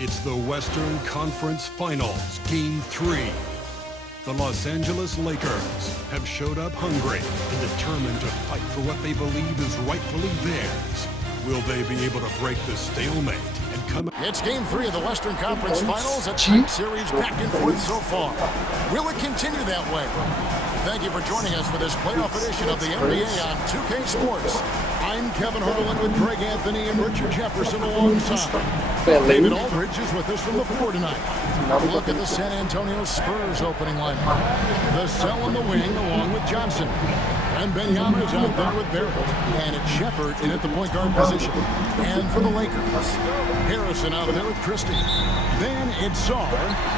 It's the Western Conference Finals, Game 3. The Los Angeles Lakers have showed up hungry and determined to fight for what they believe is rightfully theirs. Will they be able to break the stalemate and come? It's Game 3 of the Western Conference Finals, a tight series back and forth so far. Will it continue that way? Thank you for joining us for this playoff edition of the NBA on 2K Sports. I'm Kevin Harlan with Greg Anthony and Richard Jefferson alongside. David Aldridge is with us from the floor tonight. Look at the San Antonio Spurs opening lineup. Vassell in the wing along with Johnson. And Benyama is out there with Barrett. And it's Shepard in at the point guard position. And for the Lakers, Harrison out there with Christie. Then it's Sarr.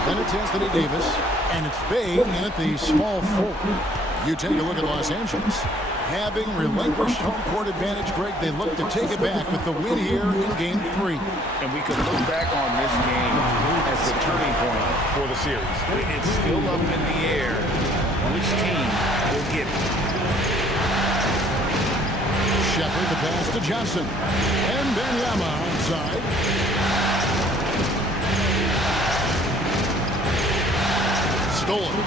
Then it's Anthony Davis. And it's Bey in at the small forward. You take a look at Los Angeles. Having relinquished home court advantage, Greg, they look to take it back with the win here in Game 3. And we could look back on this game as the turning point for the series. It's still up in the air which team will get it. Shepard the pass to Johnson. And Benyama outside. Stolen.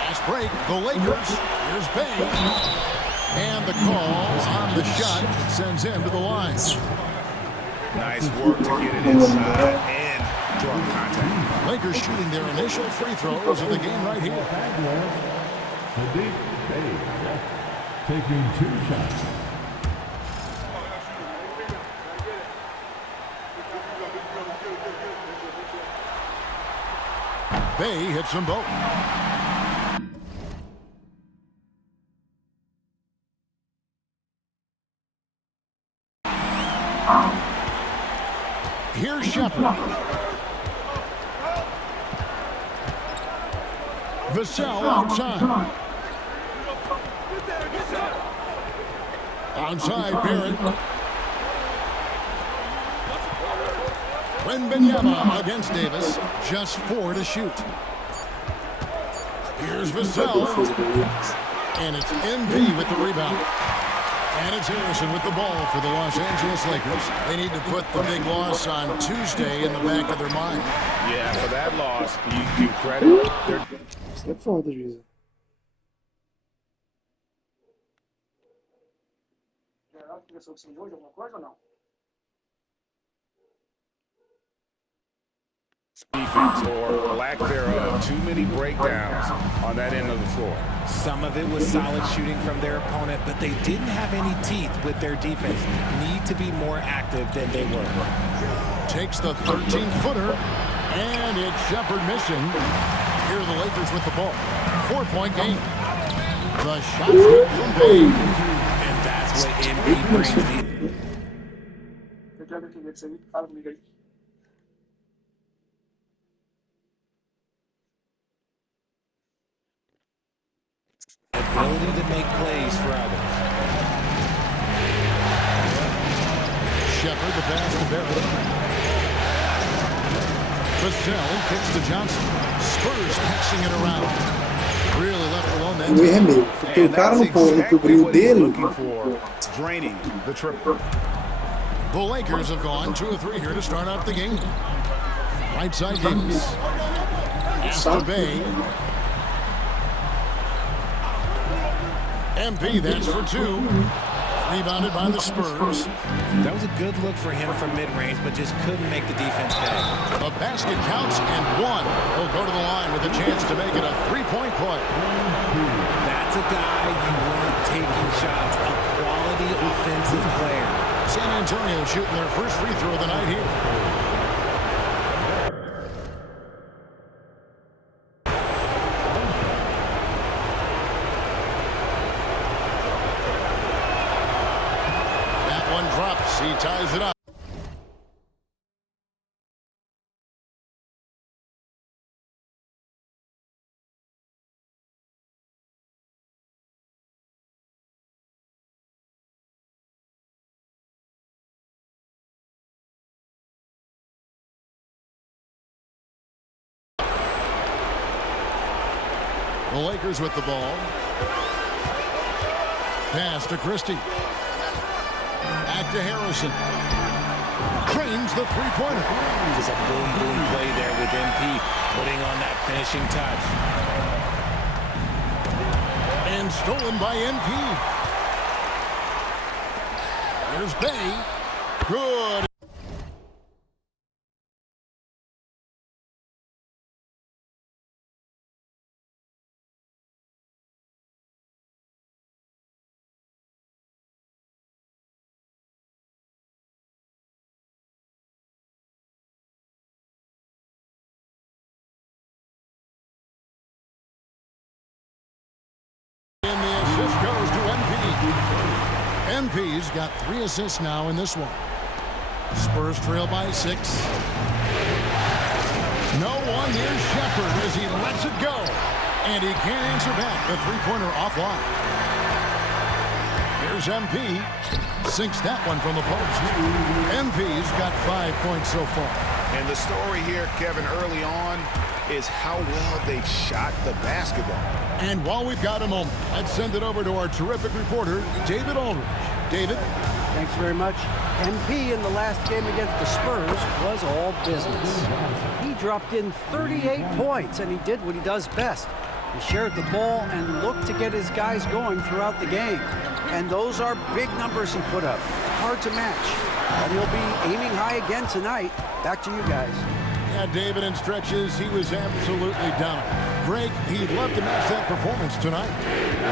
Fast break, the Lakers. Here's Bey. And the call on the shot sends him to the line. Nice work to get it inside and draw contact. Lakers shooting their initial free throws of the game right here. Saddiq Bey taking 2 shots. Bey hits them both. Here's Shepard. Vassell outside. Outside Barrett. Benyama against Davis. Just 4 to shoot. Here's Vassell. And it's MP with the rebound. And it's Harrison with the ball for the Los Angeles Lakers. They need to put the big loss on Tuesday in the back of their mind. Yeah, for that loss, you credit. Isso é foda, juíza. Geral, começou de hoje alguma coisa ou não? Defense or lack thereof, too many breakdowns on that end of the floor. Some of it was solid shooting from their opponent, but they didn't have any teeth with their defense. Need to be more active than they were. Takes the 13-footer, and it's Shepard missing. Here are the Lakers with the ball. 4-point game. The shot's good from Bey. And that's what MP brings the... Eu quero entender isso aí. Fala comigo aí. Ability to make plays for others. Shepard the pass to Barrett. Vassell kicks to Johnson. Spurs passing it around. Really left alone that O erro é meu, porque o cara não pode cobrir o dele. Draining the triple. The Lakers have gone 2 of 3 here to start out the game. Right side Davis. After Bey. MP, that's for 2. Rebounded by the Spurs. That was a good look for him from mid-range, but just couldn't make the defense pay. The basket counts and one. He'll go to the line with a chance to make it a three-point play. That's a guy you want taking shots, a quality offensive player. San Antonio shooting their first free throw of the night here. That one drops. He ties it up. The Lakers with the ball. Pass to Christie. Back to Harrison. Cranes the three-pointer. Just a boom-boom play there with MP, putting on that finishing touch. And stolen by MP. Here's Bay. Good. And the assist goes to MP. MP's got 3 assists now in this one. Spurs trail by 6. No one near Shepherd as he lets it go. And he can't answer back. The three-pointer offline. Here's MP. Sinks that one from the post. MP's got 5 points so far. And the story here, Kevin, early on is how well they've shot the basketball. And while we've got a moment, let's send it over to our terrific reporter, David Aldridge. David? Thanks very much. MP in the last game against the Spurs was all business. He dropped in 38 points, and he did what he does best. He shared the ball and looked to get his guys going throughout the game. And those are big numbers he put up. Hard to match. And he'll be aiming high again tonight. Back to you guys. Yeah, David, in stretches, he was absolutely dominant. Greg, he'd love to match that performance tonight.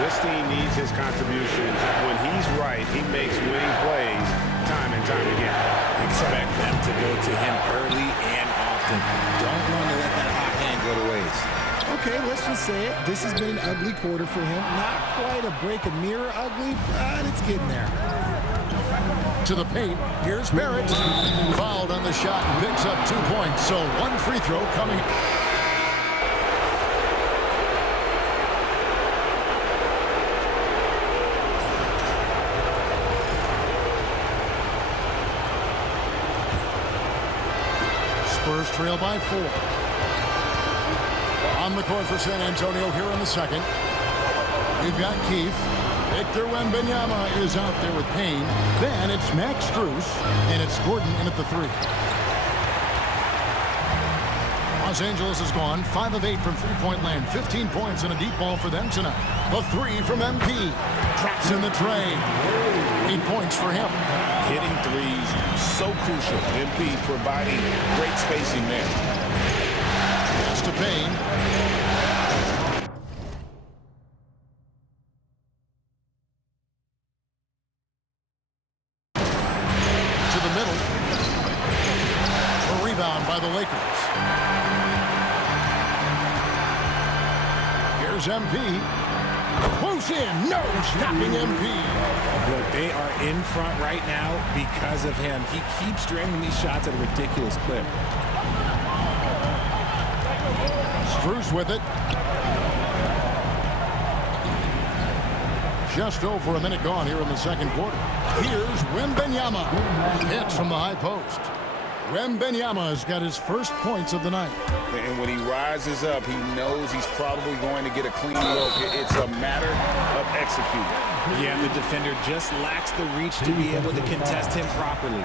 This team needs his contributions. When he's right, he makes winning plays time and time again. Expect them to go to him early and often. Don't want to let that hot hand go to waste. Okay, let's just say it. This has been an ugly quarter for him. Not quite a break a mirror ugly, but it's getting there. To the paint. Here's Barrett. Fouled on the shot and picks up 2 points. So one free throw coming. Spurs trail by 4. On the court for San Antonio here in the second. We've got Keefe. Victor Wembanyama is out there with Payne. Then it's Max Strus, and it's Gordon in at the 3. Los Angeles is gone 5 of 8 from three-point land. 15 points and a deep ball for them tonight. The 3 from MP. Drops in the tray. 8 points for him. Hitting threes, so crucial. MP providing great spacing there. Pass to Payne. By the Lakers. Here's MP. Close in. No stopping MP. Look, they are in front right now because of him. He keeps draining these shots at a ridiculous clip. Strus with it. Just over a minute gone here in the second quarter. Here's Wembanyama. Hits from the high post. Wembanyama's got his first points of the night. And when he rises up, he knows he's probably going to get a clean look. It's a matter of executing. Yeah, the defender just lacks the reach to be able to contest him properly.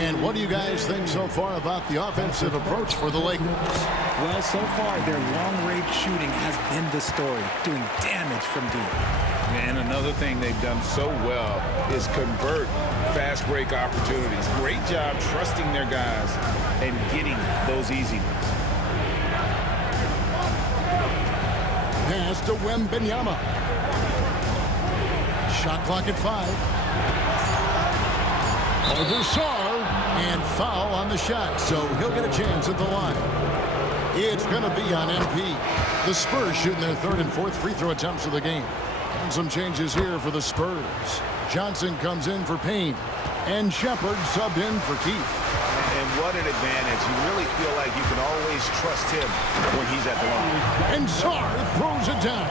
And what do you guys think so far about the offensive approach for the Lakers? Well, so far, their long-range shooting has been the story, doing damage from deep. And another thing they've done so well is convert fast break opportunities. Great job trusting their guys and getting those easy ones. Pass to Wembanyama. Shot clock at 5. Over Sarr, and foul on the shot, so he'll get a chance at the line. It's going to be on MP. The Spurs shooting their third and fourth free throw attempts of the game. And some changes here for the Spurs. Johnson comes in for Payne, and Shepard subbed in for Keith. And what an advantage. You really feel like you can always trust him when he's at the line. And Sarr throws it down.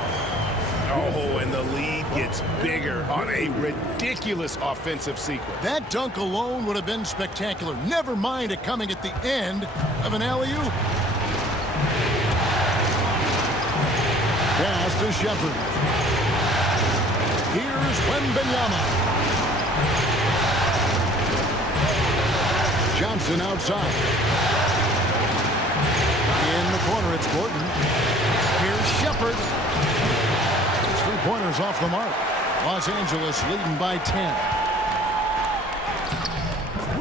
Oh, and the lead gets bigger on a ridiculous offensive sequence. That dunk alone would have been spectacular. Never mind it coming at the end of an alley-oop. Pass to Shepard. Here's Wembanyama. Johnson outside. In the corner, it's Gordon. Here's Shepard. Three-pointers off the mark. Los Angeles leading by 10.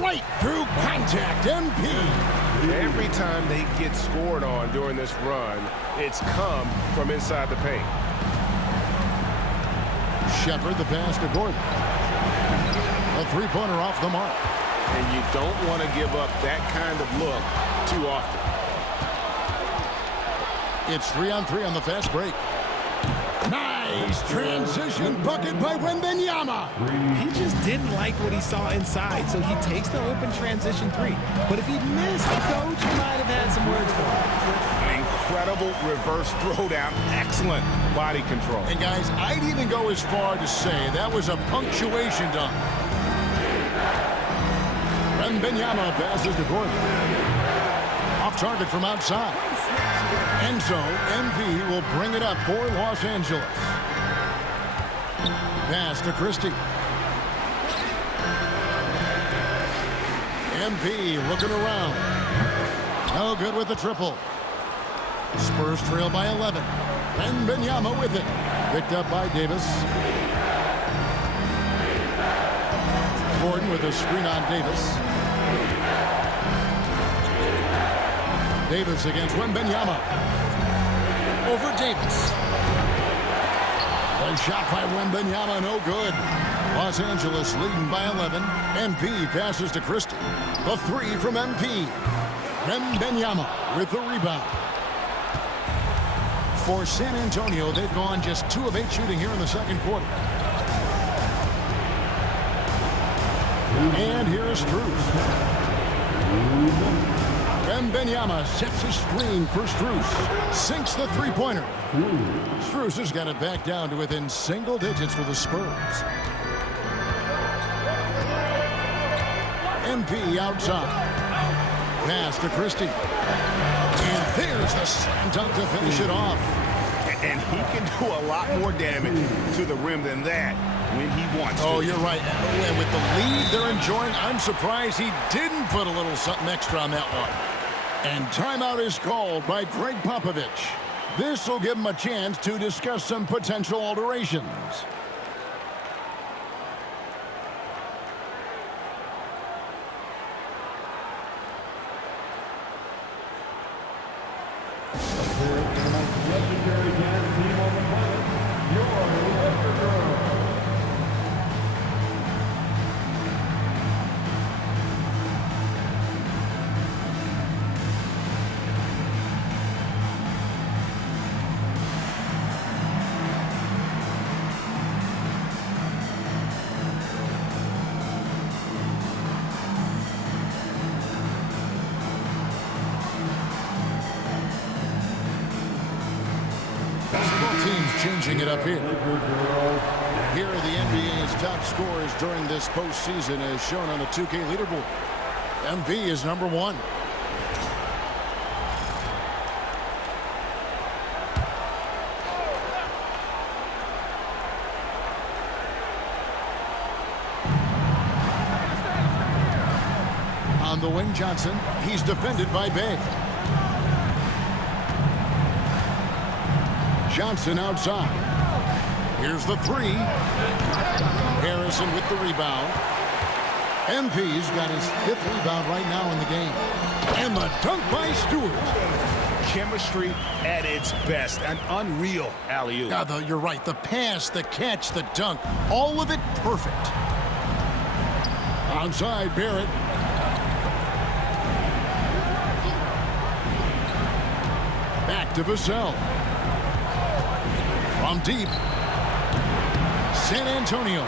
Right through contact, MP. Every time they get scored on during this run, it's come from inside the paint. Shepard, the pass to Gordon. A three-pointer off the mark. And you don't want to give up that kind of look too often. It's 3-on-3 on the fast break. Nice transition bucket by Wembanyama. He just didn't like what he saw inside, so he takes the open transition three. But if he missed, the coach might have had some words for him. An incredible reverse throwdown. Excellent body control. And guys, I'd even go as far to say that was a punctuation dunk. Wembanyama passes to Gordon. Off target from outside. And so, MP will bring it up for Los Angeles. Pass to Christie. MP looking around. No good with the triple. Spurs trail by 11. Wembanyama with it. Picked up by Davis. Gordon with a screen on Davis. Davis against Wembanyama. Over Davis. A shot by Wembanyama, no good. Los Angeles leading by 11. MP passes to Christie. The three from MP. Wembanyama with the rebound. For San Antonio, they've gone just 2 of 8 shooting here in the second quarter. And here's Strus. Wembanyama sets a screen for Strus. Sinks the three-pointer. Strus has got it back down to within single digits for the Spurs. MP outside. Pass to Christie. And there's the slam dunk to finish it off. And he can do a lot more damage to the rim than that when he wants to. Oh, you're right. And with the lead they're enjoying, I'm surprised he didn't put a little something extra on that one. And timeout is called by Greg Popovich. This will give him a chance to discuss some potential alterations. Legendary dance team on the planet, your Laker girls. Changing it up here. Here are the NBA's top scorers during this postseason as shown on the 2K leaderboard. MP is number 1. On the wing, Johnson. He's defended by Bay. Johnson outside. Here's the three. Harrison with the rebound. MP's got his 5th rebound right now in the game. And the dunk by Stewart. Chemistry at its best. An unreal alley-oop. Yeah, you're right. The pass, the catch, the dunk, all of it perfect. Onside, Barrett. Back to Vassell. From deep. San Antonio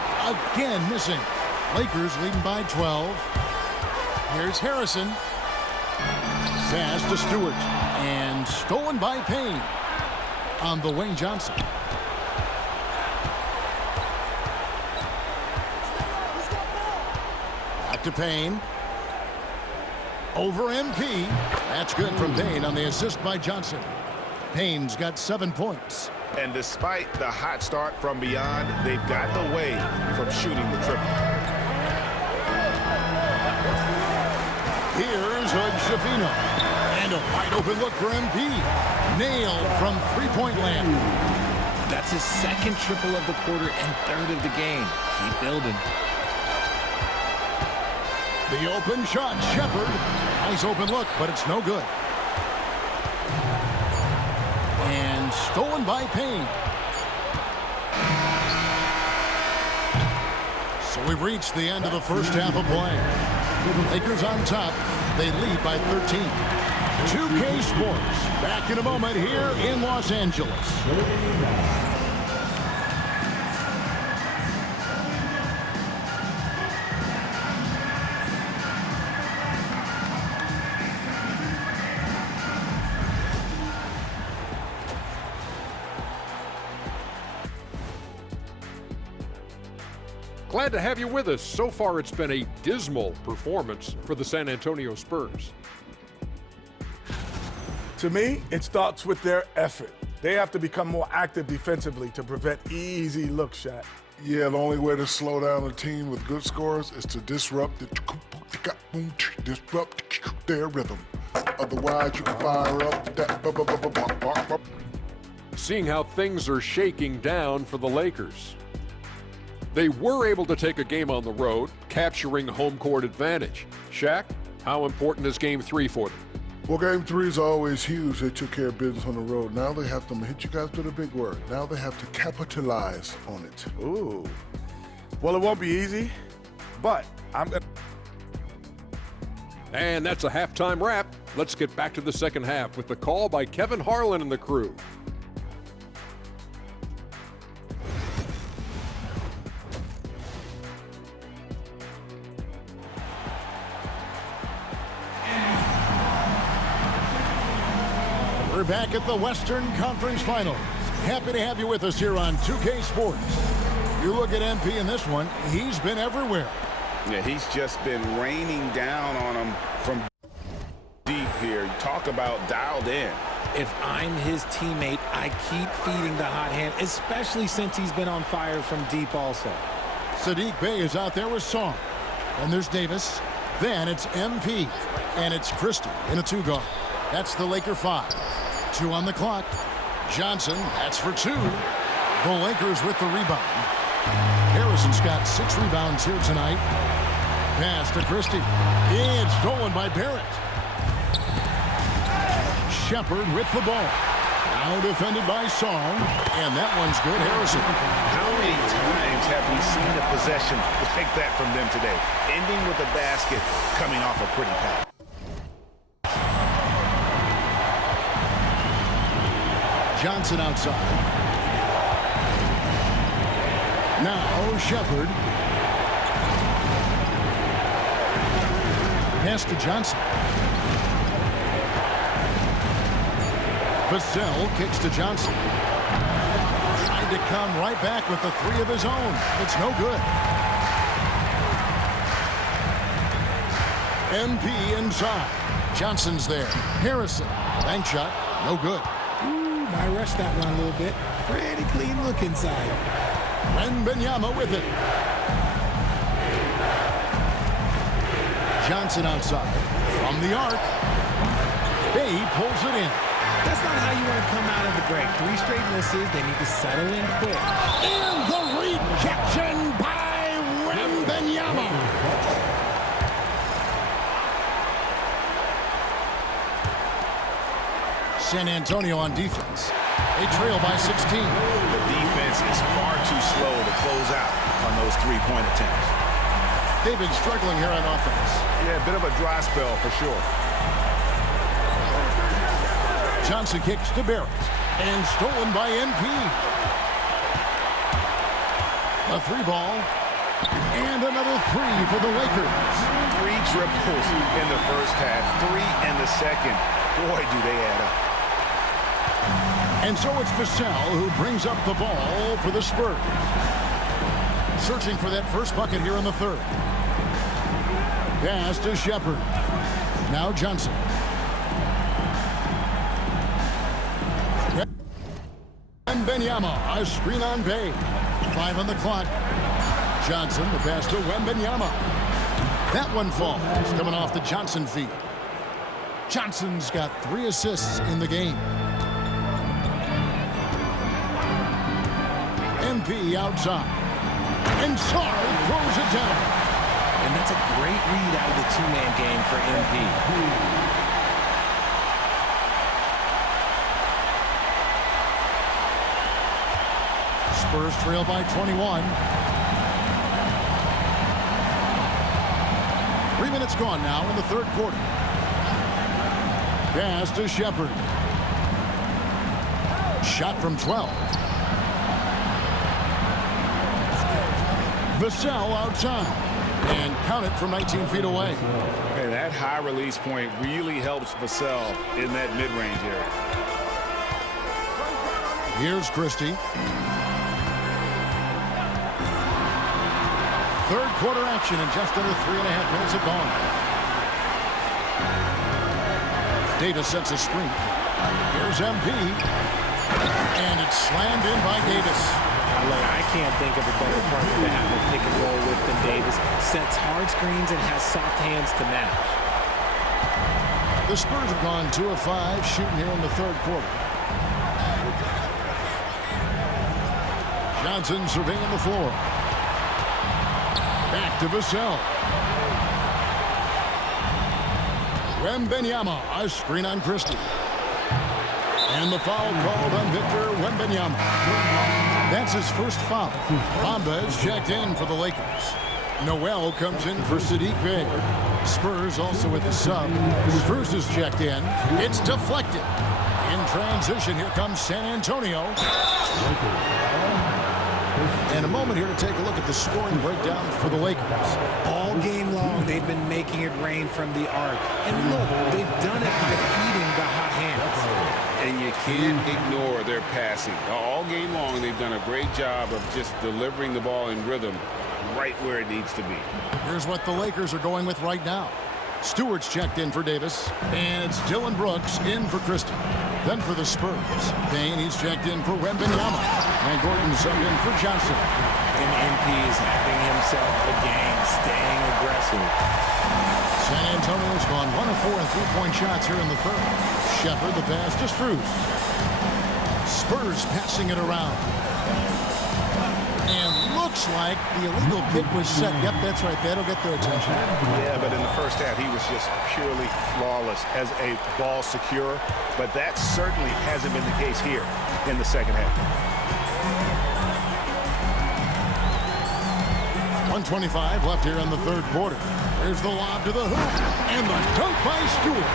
again missing. Lakers leading by 12. Here's Harrison. Pass to Stewart. And stolen by Payne on the Wayne Johnson. Back to Payne. Over MP. That's good from Payne on the assist by Johnson. Payne's got 7 points. And despite the hot start from beyond, they've gotten away from shooting the triple. Here's Hood-Schifino. And a wide open look for MP. Nailed from three-point land. That's his 2nd triple of the quarter and 3rd of the game. Keep building. The open shot, Shepard. Nice open look, but it's no good. And stolen by Payne. So we've reached the end of the first half of play. Lakers on top. They lead by 13. 2K Sports. Back in a moment here in Los Angeles. Glad to have you with us. So far, it's been a dismal performance for the San Antonio Spurs. To me, it starts with their effort. They have to become more active defensively to prevent easy look shot. Yeah, the only way to slow down a team with good scores is to disrupt their rhythm. Otherwise, you can fire up that. Seeing how things are shaking down for the Lakers. They were able to take a game on the road, capturing home court advantage. Shaq, how important is Game 3 for them? Well, Game 3 is always huge. They took care of business on the road. Now they have to hit you guys with a big word. Now they have to capitalize on it. Ooh. Well, it won't be easy, but I'm going to. And that's a halftime wrap. Let's get back to the second half with the call by Kevin Harlan and the crew. We're back at the Western Conference Finals. Happy to have you with us here on 2K Sports. You look at MP in this one, he's been everywhere. Yeah, he's just been raining down on him from deep here. Talk about dialed in. If I'm his teammate, I keep feeding the hot hand, especially since he's been on fire from deep also. Saddiq Bey is out there with Song. And there's Davis. Then it's MP. And it's Christie in a 2-guard. That's the Laker 5. 2 on the clock. Johnson, that's for 2. The Lakers with the rebound. Harrison's got 6 rebounds here tonight. Pass to Christie. It's stolen by Barrett. Shepard with the ball. Now defended by Song. And that one's good, Harrison. How many times have we seen a possession like that from them today? Ending with a basket, coming off a pretty pass. Johnson outside. Now Shepard. Pass to Johnson. Vassell kicks to Johnson. Tried to come right back with the 3 of his own. It's no good. MP inside. Johnson's there. Harrison. Bank shot. No good. I rushed that one a little bit. Pretty clean look inside. Wembanyama with it. Johnson outside. From the arc. Bey pulls it in. That's not how you want to come out of the break. 3 straight misses. They need to settle in quick. And the rejection by Wembanyama. San Antonio on defense. They trail by 16. The defense is far too slow to close out on those 3-point attempts. David struggling here on offense. Yeah, a bit of a dry spell for sure. Johnson kicks to Barrett. And stolen by MP. A 3-ball. And another 3 for the Lakers. 3 triples in the first half, 3 in the second. Boy, do they add up. And so it's Vassell who brings up the ball for the Spurs. Searching for that first bucket here in the third. Pass to Shepherd. Now Johnson. And Wembanyama, a screen on Bay. 5 on the clock. Johnson, the pass to Wembanyama. That one falls, coming off the Johnson feed. Johnson's got 3 assists in the game. MP outside. And Sarr throws it down. And that's a great read out of the 2-man game for MP. Spurs trail by 21. 3 minutes gone now in the third quarter. Pass to Shepherd. Shot from 12. Vassell outside. And count it from 19 feet away. Okay, that high release point really helps Vassell in that mid-range area. Here's Christie. Third quarter action in just under 3.5 minutes have gone. Davis sets a screen. Here's MP. And it's slammed in by Davis. I can't think of a better partner to have a pick and roll with than Davis. Sets hard screens and has soft hands to match. The Spurs have gone 2 of 5 shooting here in the third quarter. Johnson surveying the floor. Back to Vassell. Wembanyama, a screen on Christie. And the foul called on Victor Wembanyama. That's his first foul. Bamba is checked in for the Lakers. Noel comes in for Saddiq Bey. Spurs also with the sub. Spurs is checked in. It's deflected. In transition, here comes San Antonio. And a moment here to take a look at the scoring breakdown for the Lakers. All game long, they've been making it rain from the arc. And look, they've done it by feeding the hot hands. And you can't ignore their passing. All game long, they've done a great job of just delivering the ball in rhythm right where it needs to be. Here's what the Lakers are going with right now. Stewart's checked in for Davis. And it's Dillon Brooks in for Christie. Then for the Spurs, Payne, he's checked in for Wembanyama. And Gordon subbed in for Johnson. And MP is having himself a game, staying aggressive. San Antonio's gone 1 of 4 in 3-point shots here in the third. Shepherd, the pass to Strus. Spurs passing it around. And looks like the illegal kick was set. Yep, that's right. That'll get their attention. Yeah, but in the first half, he was just purely flawless as a ball securer. But that certainly hasn't been the case here in the second half. 1:25 left here in the third quarter. Here's the lob to the hoop. And the dunk by Stewart.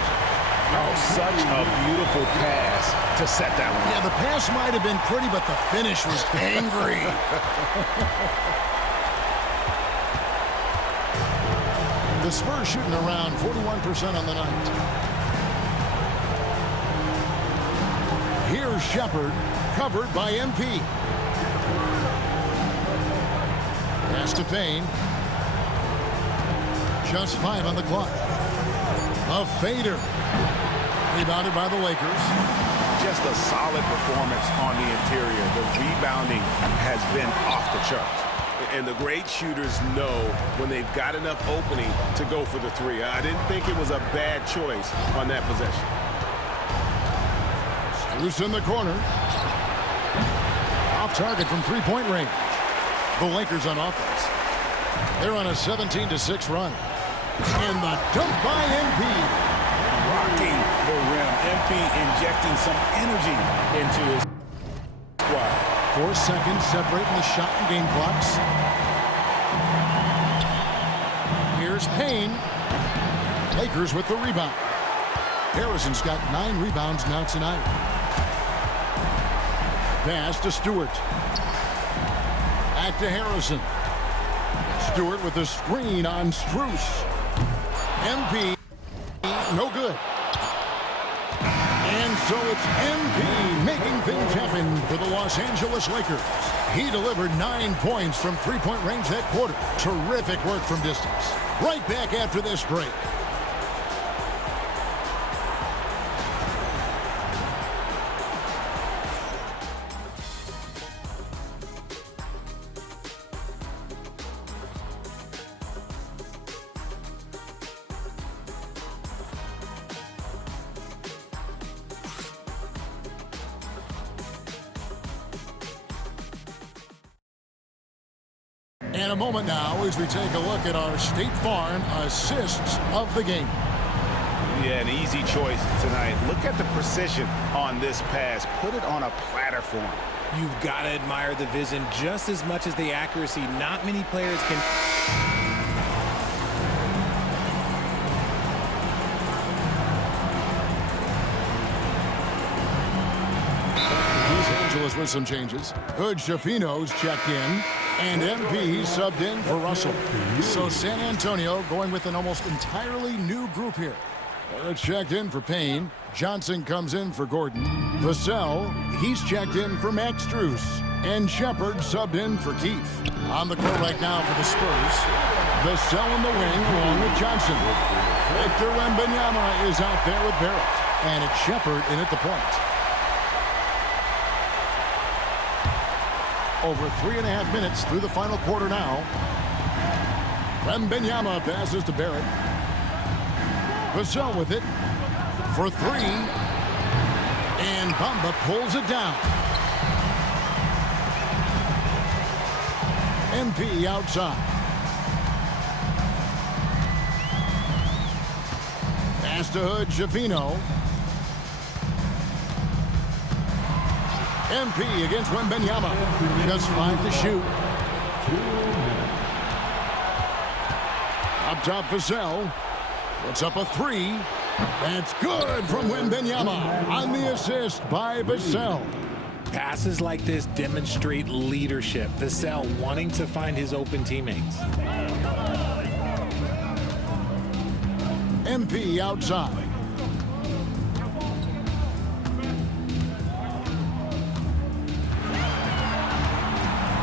Oh, such a beautiful pass to set that one. Yeah, the pass might have been pretty, but the finish was angry. The Spurs shooting around 41% on the night. Here's Shepherd, covered by MP. Pass to Payne. Just 5 on the clock. A fader. Rebounded by the Lakers. Just a solid performance on the interior. The rebounding has been off the charts. And the great shooters know when they've got enough opening to go for the 3. I didn't think it was a bad choice on that possession. Loose in the corner. Off target from three-point range. The Lakers on offense. They're on a 17-6 run. And the dunk by MP. Rocking the rim. MP injecting some energy into his squad. 4 seconds separating the shot and game clocks. Here's Payne. Lakers with the rebound. Harrison's got 9 rebounds now tonight. Pass to Stewart. Back to Harrison. Stewart with a screen on Strus. MP, no good. And so it's MP making things happen for the Los Angeles Lakers. He delivered 9 points from three-point range that quarter. Terrific work from distance. Right back after this break. And a moment now as we take a look at our State Farm assists of the game. Yeah, an easy choice tonight. Look at the precision on this pass. Put it on a platter for him. You've got to admire the vision just as much as the accuracy. Not many players can... Los Angeles with some changes. Hood Schifino's checked in. And MP subbed in for Russell. So San Antonio going with an almost entirely new group here. Barrett checked in for Payne. Johnson comes in for Gordon. Vassell, he's checked in for Max Strus. And Shepard subbed in for Keith. On the court right now for the Spurs. Vassell in the wing along with Johnson. Victor Wembanyama is out there with Barrett. And it's Shepard in at the point. Over 3.5 minutes through the final quarter now. Wembanyama passes to Barrett. Vassell with it for 3. And Bamba pulls it down. MP outside. Pass to Hood Schifino. MP against Wembanyama. Just 5 to shoot. Up top, Vassell. Puts up a 3. That's good from Wembanyama on the assist by Vassell. Passes like this demonstrate leadership. Vassell wanting to find his open teammates. MP outside.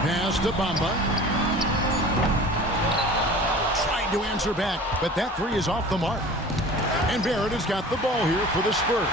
Pass to Bamba. Trying to answer back, but that 3 is off the mark. And Barrett has got the ball here for the Spurs.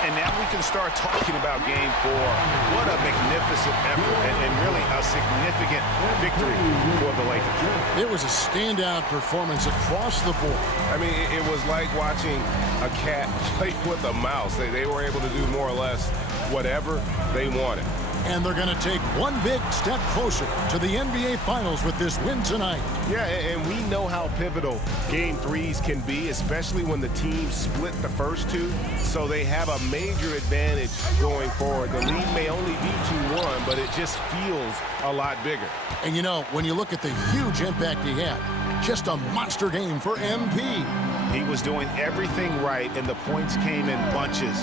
And now we can start talking about Game 4. What a magnificent effort and really a significant victory for the Lakers. It was a standout performance across the board. I mean, it was like watching a cat play with a mouse. They were able to do more or less whatever they wanted. And they're going to take one big step closer to the NBA Finals with this win tonight. Yeah, and we know how pivotal Game 3s can be, especially when the teams split the first 2. So they have a major advantage going forward. The lead may only be 2-1, but it just feels a lot bigger. And you know, when you look at the huge impact he had, just a monster game for MP. He was doing everything right, and the points came in bunches.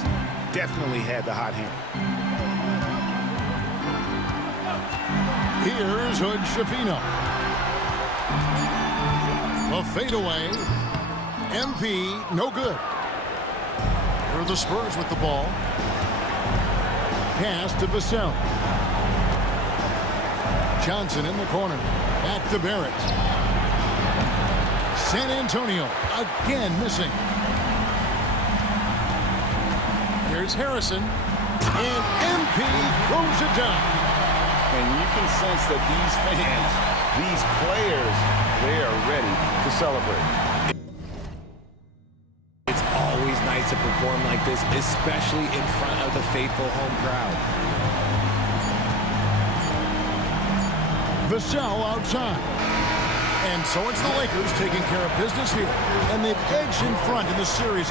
Definitely had the hot hand. Here's Hood Schifino. A fadeaway. MP, no good. Here are the Spurs with the ball. Pass to Vassell. Johnson in the corner. Back to Barrett. San Antonio again missing. Here's Harrison. And MP throws it down. And you can sense that these fans, these players, they are ready to celebrate. It's always night to perform like this, especially in front of the faithful home crowd. Vassell outside. And so it's the Lakers taking care of business here. And they've edged in front in the series.